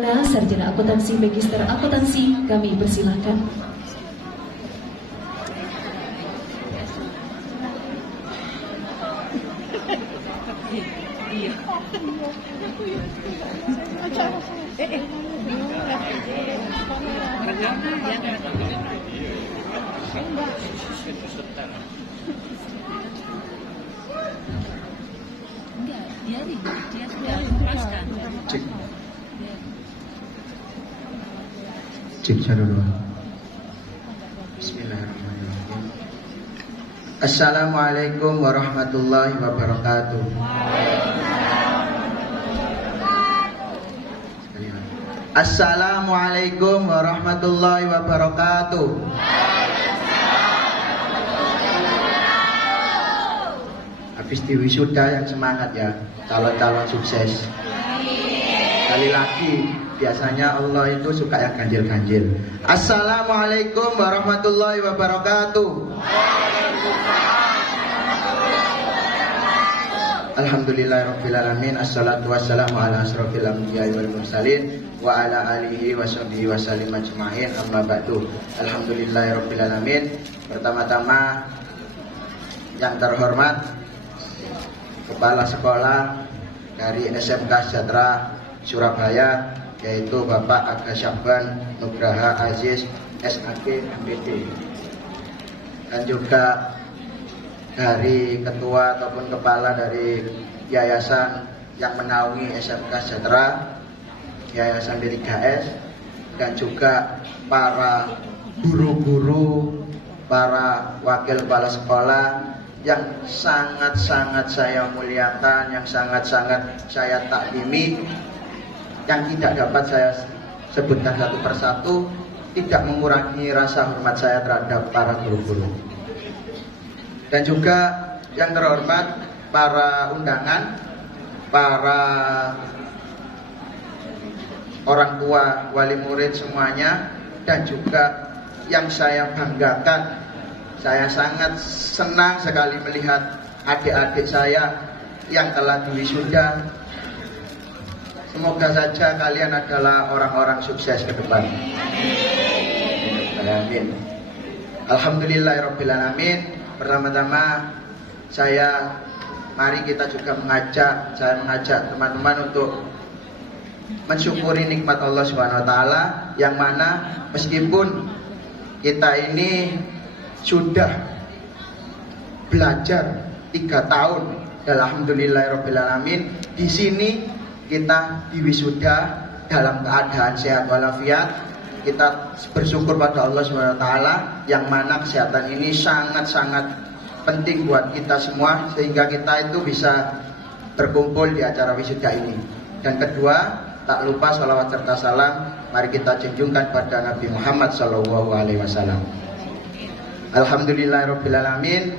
Sarjana Akuntansi Magister Akuntansi, kami persilahkan. Cek dulu. Bismillahirrahmanirrahim. Assalamualaikum warahmatullahi wabarakatuh. Assalamualaikum warahmatullahi wabarakatuh. Habis diwisuda yang semangat ya, calon-calon sukses. Sekali lagi, biasanya Allah itu suka yang ganjil-ganjil. Assalamualaikum warahmatullahi wabarakatuh. Alhamdulillahirrabbilalamin. Assalatu wassalamu ala asrofil anbiya'i wal mursalin wa ala alihi wa sahbihi wa sallim ajma'in, amma ba'du. Alhamdulillahirrabbilalamin. Pertama-tama yang terhormat Kepala Sekolah dari SMK Sejahtera Surabaya, yaitu Bapak Aga Syahban Nugraha Aziz SAG MPD, dan juga dari ketua ataupun kepala dari yayasan yang menaungi SMK Sejahtera, Yayasan D3S, dan juga para guru-guru, para wakil kepala sekolah yang sangat-sangat saya muliakan, yang sangat-sangat saya taklimi, yang tidak dapat saya sebutkan satu persatu, tidak mengurangi rasa hormat saya terhadap para guru-guru. Dan juga yang terhormat para undangan, para orang tua, wali murid semuanya, dan juga yang saya banggakan, saya sangat senang sekali melihat adik-adik saya yang telah diwisuda. Semoga saja kalian adalah orang-orang sukses ke depan. Amin. Alhamdulillahirrabbilalamin. Pertama-tama mari kita juga saya mengajak teman-teman untuk mensyukuri nikmat Allah SWT, yang mana meskipun kita ini sudah belajar 3 tahun, alhamdulillahirrabbilalamin, di sini kita diwisuda dalam keadaan sehat walafiat. Kita bersyukur pada Allah SWT, yang mana kesehatan ini sangat-sangat penting buat kita semua, sehingga kita itu bisa berkumpul di acara wisuda ini. Dan kedua, tak lupa sholawat serta salam mari kita junjungkan pada Nabi Muhammad SAW. Alhamdulillahirrabbilalamin.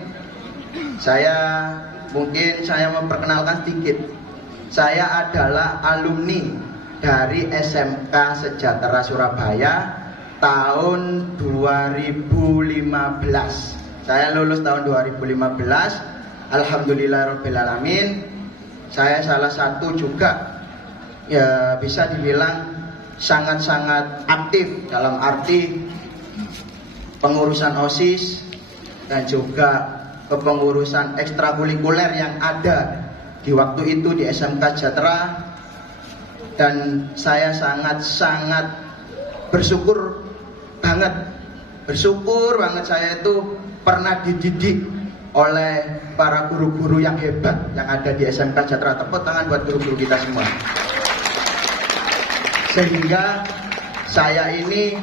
Saya memperkenalkan sedikit. Saya adalah alumni dari SMK Sejahtera Surabaya tahun 2015. Saya lulus tahun 2015. Alhamdulillahirrabbilalamin. Saya salah satu juga, ya bisa dibilang sangat-sangat aktif dalam arti pengurusan OSIS dan juga kepengurusan ekstrakurikuler yang ada di waktu itu di SMK Sejahtera. Dan saya sangat-sangat bersyukur banget saya itu pernah dididik oleh para guru-guru yang hebat yang ada di SMK Sejahtera. Tepuk tangan buat guru-guru kita semua. Sehingga saya ini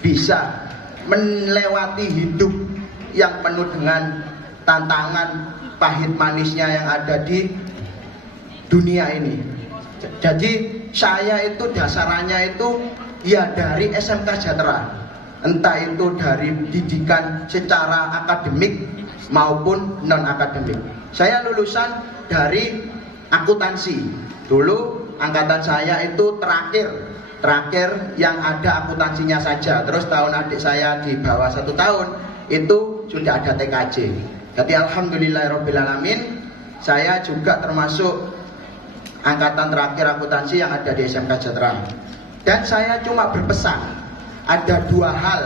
bisa melewati hidup yang penuh dengan tantangan pahit manisnya yang ada di dunia ini. Jadi saya itu dasarannya itu ya dari SMK Sejahtera, entah itu dari didikan secara akademik maupun non akademik. Saya lulusan dari akuntansi. Dulu angkatan saya itu terakhir yang ada akuntansinya saja. Terus tahun adik saya di bawah 1 tahun itu sudah ada TKJ. Jadi alhamdulillahirrabbilalamin, saya juga termasuk angkatan terakhir akuntansi yang ada di SMK Jatra. Dan saya cuma berpesan, ada dua hal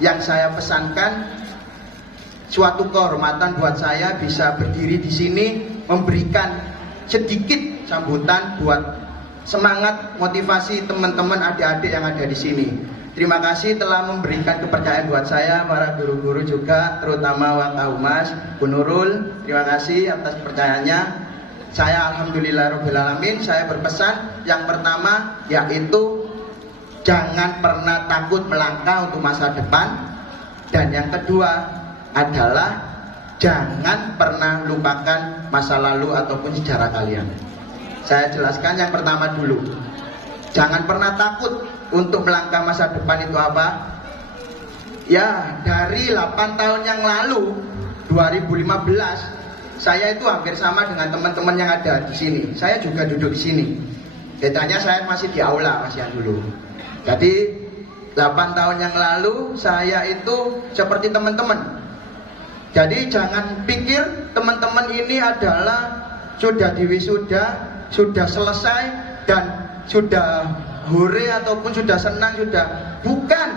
yang saya pesankan. Suatu kehormatan buat saya bisa berdiri di sini memberikan sedikit sambutan buat semangat motivasi teman-teman adik-adik yang ada di sini. Terima kasih telah memberikan kepercayaan buat saya, para guru-guru juga, terutama Wakahumas, Bu Nurul. Terima kasih atas percayaannya. Saya alhamdulillahirobbilalamin, saya berpesan yang pertama yaitu jangan pernah takut melangkah untuk masa depan. Dan yang kedua adalah jangan pernah lupakan masa lalu ataupun sejarah kalian. Saya jelaskan yang pertama dulu. Jangan pernah takut untuk melangkah masa depan itu apa? Ya, dari 8 tahun yang lalu, 2015, saya itu hampir sama dengan teman-teman yang ada di sini. Saya juga duduk di sini. Bedanya saya masih di aula, Mas yang dulu. Jadi 8 tahun yang lalu saya itu seperti teman-teman. Jadi jangan pikir teman-teman ini adalah sudah diwisuda, sudah selesai dan sudah hore ataupun sudah senang, sudah. Bukan,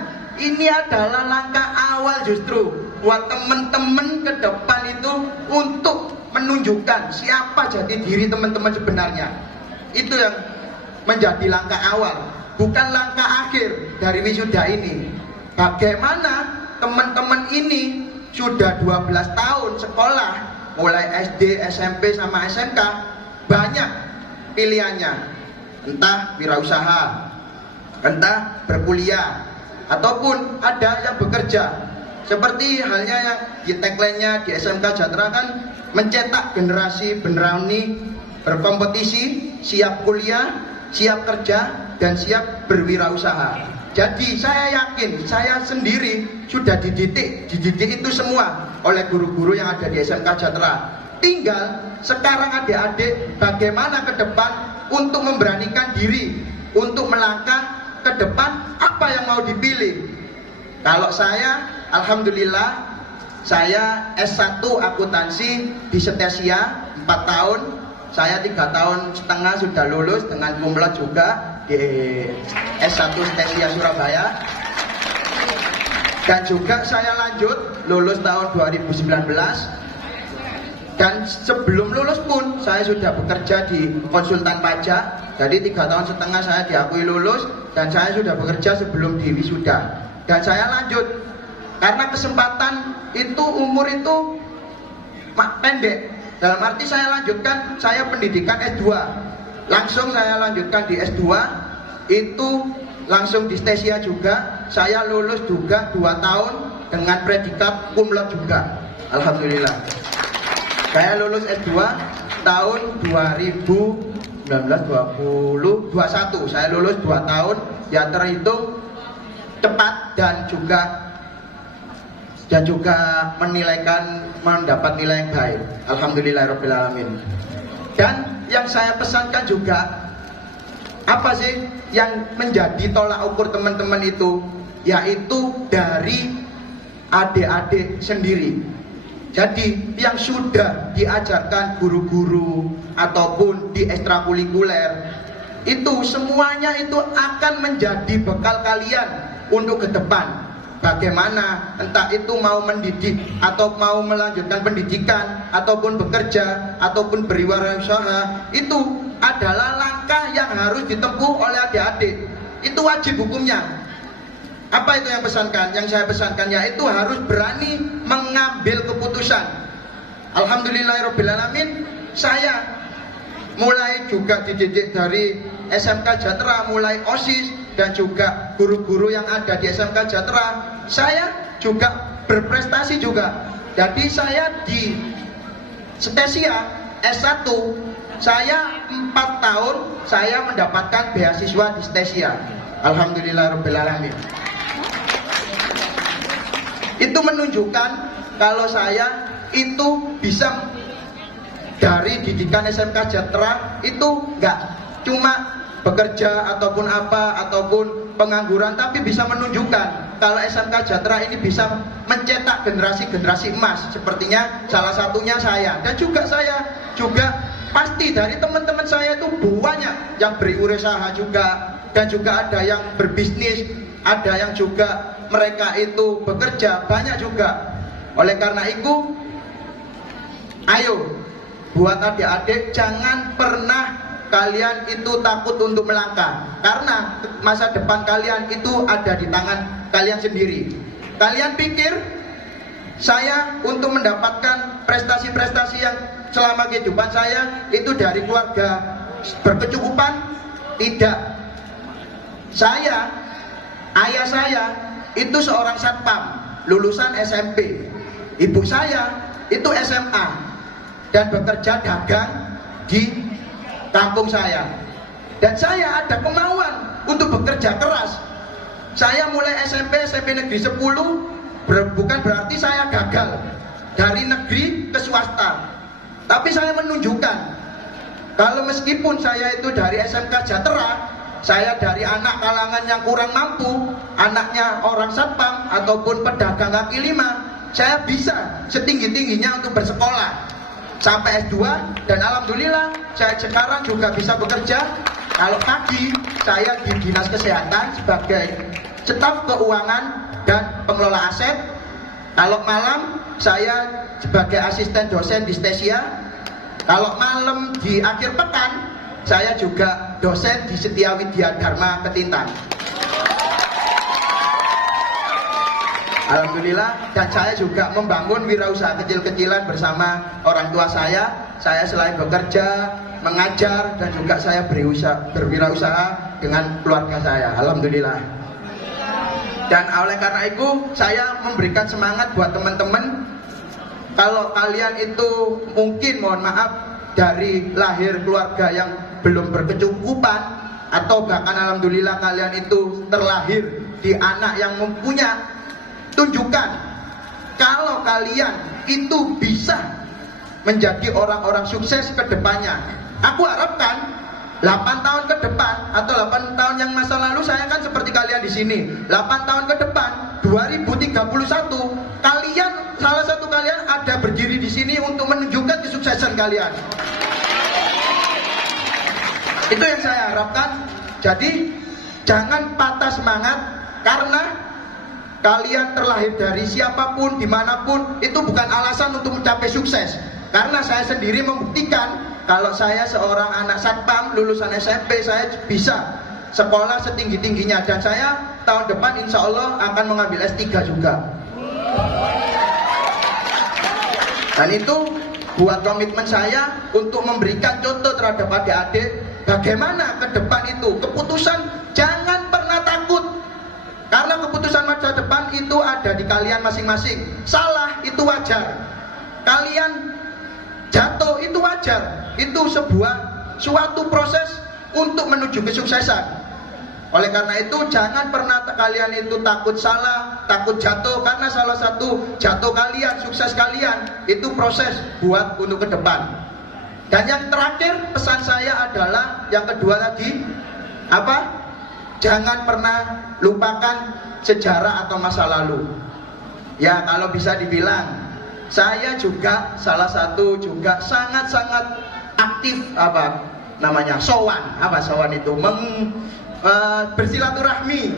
ini adalah langkah awal justru buat teman-teman ke depan itu untuk menunjukkan siapa jati diri teman-teman sebenarnya. Itu yang menjadi langkah awal, bukan langkah akhir dari wisuda ini. Bagaimana teman-teman ini sudah 12 tahun sekolah, mulai SD, SMP, sama SMK, banyak pilihannya. Entah wirausaha, entah berkuliah, ataupun ada yang bekerja. Seperti halnya yang di tagline-nya di SMK Jatra kan, mencetak generasi berani, berkompetisi, siap kuliah, siap kerja, dan siap berwirausaha. Jadi saya yakin, saya sendiri sudah dididik itu semua oleh guru-guru yang ada di SMK Jatra. Tinggal sekarang adik-adik bagaimana ke depan untuk memberanikan diri, untuk melangkah ke depan apa yang mau dipilih. Kalau saya, alhamdulillah, saya S1 akuntansi di Stesia 4 tahun. Saya 3 tahun setengah sudah lulus dengan cum laude juga di S1 Stesia Surabaya. Dan juga saya lanjut lulus tahun 2019. Dan sebelum lulus pun saya sudah bekerja di konsultan pajak. Jadi 3 tahun setengah saya diakui lulus dan saya sudah bekerja sebelum di wisuda. Dan saya lanjut karena kesempatan itu, umur itu pendek. Dalam arti saya lanjutkan, saya pendidikan S2. Langsung saya lanjutkan di S2, itu langsung di Stesia juga. Saya lulus juga 2 tahun dengan predikat cum laude juga. Alhamdulillah. Saya lulus S2 tahun 2021. Saya lulus 2 tahun, ya terhitung cepat dan juga mendapat nilai yang baik. Alhamdulillahirobbilalamin. Dan yang saya pesankan juga, apa sih yang menjadi tolak ukur teman-teman itu? Yaitu dari adik-adik sendiri. Jadi yang sudah diajarkan guru-guru ataupun di ekstrakurikuler, itu semuanya itu akan menjadi bekal kalian untuk ke depan. Bagaimana, entah itu mau mendidik atau mau melanjutkan pendidikan ataupun bekerja ataupun berwirausaha, itu adalah langkah yang harus ditempuh oleh adik-adik. Itu wajib hukumnya. Apa itu yang pesankan? Yang saya pesankan yaitu harus berani mengambil keputusan. Alhamdulillahirobbilalamin, saya mulai juga dididik dari SMK Jatra, mulai OSIS dan juga guru-guru yang ada di SMK Jatra. Saya juga berprestasi juga. Jadi saya di Stesia S1, saya 4 tahun saya mendapatkan beasiswa di Stesia. Alhamdulillahirobbilalamin. Itu menunjukkan kalau saya itu bisa dari didikan SMK Jatra itu enggak cuma bekerja ataupun apa ataupun pengangguran, tapi bisa menunjukkan kalau SMK Jatra ini bisa mencetak generasi-generasi emas. Sepertinya salah satunya saya, dan juga saya juga pasti dari teman-teman saya itu banyak yang berusaha juga, dan juga ada yang berbisnis, ada yang juga mereka itu bekerja, banyak juga. Oleh karena itu, ayo buat adik-adik, jangan pernah kalian itu takut untuk melangkah, karena masa depan kalian itu ada di tangan kalian sendiri. Kalian pikir saya untuk mendapatkan prestasi-prestasi yang selama kehidupan saya itu dari keluarga berkecukupan? Tidak. Ayah saya itu seorang satpam, lulusan SMP. Ibu saya itu SMA dan bekerja dagang di kampung saya. Dan saya ada kemauan untuk bekerja keras. Saya mulai SMP negeri 10, bukan berarti saya gagal dari negeri ke swasta. Tapi saya menunjukkan kalau meskipun saya itu dari SMK Jatera, saya dari anak kalangan yang kurang mampu, anaknya orang satpam ataupun pedagang kaki lima, saya bisa setinggi-tingginya untuk bersekolah sampai S2, dan alhamdulillah saya sekarang juga bisa bekerja. Kalau pagi saya di dinas kesehatan sebagai staf keuangan dan pengelola aset. Kalau malam saya sebagai asisten dosen di Stesia. Kalau malam di akhir pekan saya juga dosen di Setia Widya Dharma Ketintan. Alhamdulillah, dan saya juga membangun wirausaha kecil-kecilan bersama orang tua saya. Saya selain bekerja, mengajar, dan juga saya berwirausaha dengan keluarga saya. Alhamdulillah. Dan oleh karena itu saya memberikan semangat buat teman-teman. Kalau kalian itu mungkin, mohon maaf, dari lahir keluarga yang belum berkecukupan, atau bahkan alhamdulillah kalian itu terlahir di anak yang mempunyai, tunjukkan kalau kalian itu bisa menjadi orang-orang sukses ke depannya. Aku harapkan 8 tahun ke depan atau 8 tahun yang masa lalu saya kan seperti kalian di sini. 8 tahun ke depan 2031 kalian, salah satu kalian ada berdiri di sini untuk menunjukkan kesuksesan kalian. Itu yang saya harapkan. Jadi jangan patah semangat, karena kalian terlahir dari siapapun, dimanapun, itu bukan alasan untuk mencapai sukses. Karena saya sendiri membuktikan kalau saya seorang anak satpam lulusan SMP, saya bisa sekolah setinggi-tingginya, dan saya tahun depan insya Allah akan mengambil S3 juga. Dan itu buat komitmen saya untuk memberikan contoh terhadap adik-adik bagaimana ke depan itu. Keputusan jangan pernah takut, karena keputusan masa depan itu ada di kalian masing-masing. Salah itu wajar, kalian jatuh itu wajar. Itu suatu proses untuk menuju kesuksesan. Oleh karena itu jangan pernah kalian itu takut salah, takut jatuh, karena salah satu jatuh kalian, sukses kalian itu proses buat untuk ke depan. Dan yang terakhir pesan saya adalah yang kedua tadi, apa? Jangan pernah lupakan sejarah atau masa lalu. Ya, kalau bisa dibilang saya juga salah satu juga sangat-sangat aktif sowan itu bersilaturahmi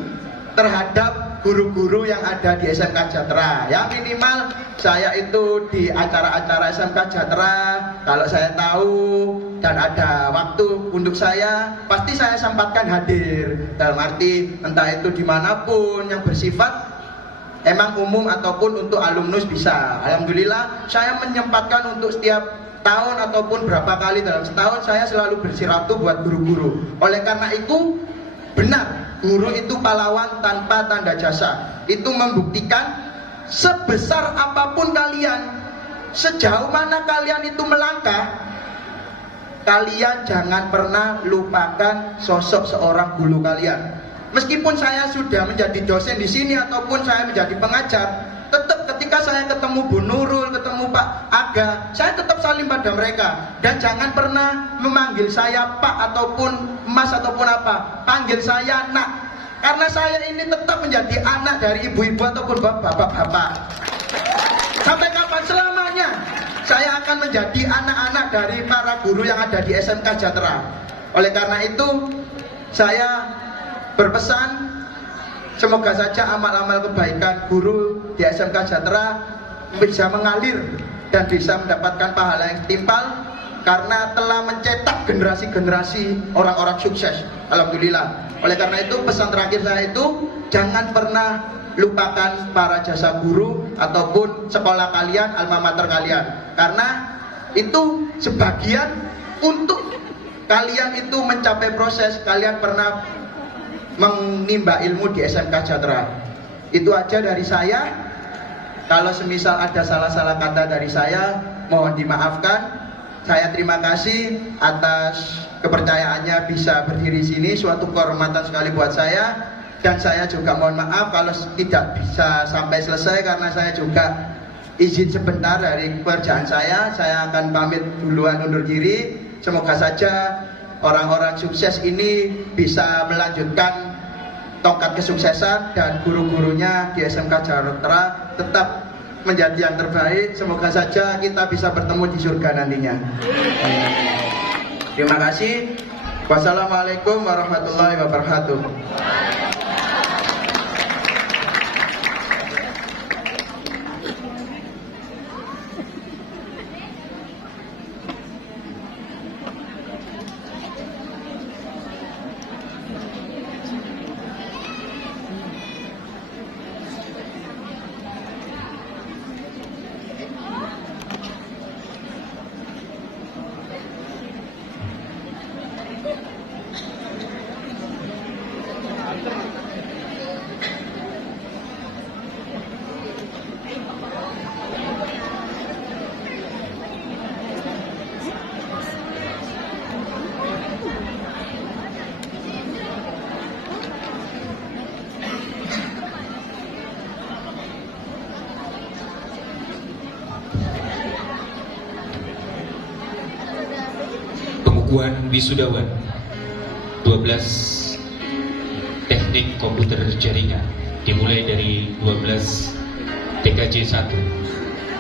terhadap guru-guru yang ada di SMK Jatera. Ya minimal saya itu di acara-acara SMK Jatera, kalau saya tahu dan ada waktu untuk saya, pasti saya sempatkan hadir. Dalam arti entah itu dimanapun yang bersifat emang umum ataupun untuk alumnus bisa. Alhamdulillah saya menyempatkan untuk setiap tahun ataupun berapa kali dalam setahun saya selalu bersiratu buat guru-guru. Oleh karena itu benar, guru itu pahlawan tanpa tanda jasa. Itu membuktikan sebesar apapun kalian, sejauh mana kalian itu melangkah, kalian jangan pernah lupakan sosok seorang guru kalian. Meskipun saya sudah menjadi dosen di sini ataupun saya menjadi pengajar, tetap ketika saya ketemu Bu Nurul, ketemu Pak Aga, saya tetap salim pada mereka. Dan jangan pernah memanggil saya Pak ataupun Mas ataupun apa, panggil saya Nak, karena saya ini tetap menjadi anak dari ibu-ibu ataupun bapak-bapak. Sampai kapan? Selamanya saya akan menjadi menjadi anak-anak dari para guru yang ada di SMK Jatera. Oleh karena itu, saya berpesan, semoga saja amal-amal kebaikan guru di SMK Jatera bisa mengalir dan bisa mendapatkan pahala yang setimpal karena telah mencetak generasi-generasi orang-orang sukses. Alhamdulillah. Oleh karena itu, pesan terakhir saya itu, jangan pernah lupakan para jasa guru ataupun sekolah kalian, alma mater kalian, karena itu sebagian untuk kalian itu mencapai proses kalian pernah menimba ilmu di SMK Jatera. Itu aja dari saya. Kalau semisal ada salah-salah kata dari saya, mohon dimaafkan. Saya terima kasih atas kepercayaannya bisa berdiri sini, suatu kehormatan sekali buat saya. Dan saya juga mohon maaf kalau tidak bisa sampai selesai karena saya juga izin sebentar dari pekerjaan saya. Saya akan pamit duluan undur diri. Semoga saja orang-orang sukses ini bisa melanjutkan tongkat kesuksesan dan guru-gurunya di SMK Jatera tetap menjadi yang terbaik. Semoga saja kita bisa bertemu di surga nantinya. Terima kasih. Wassalamualaikum warahmatullahi wabarakatuh. Pengukuhan wisudawan 12 teknik komputer jaringan dimulai dari 12 TKJ 1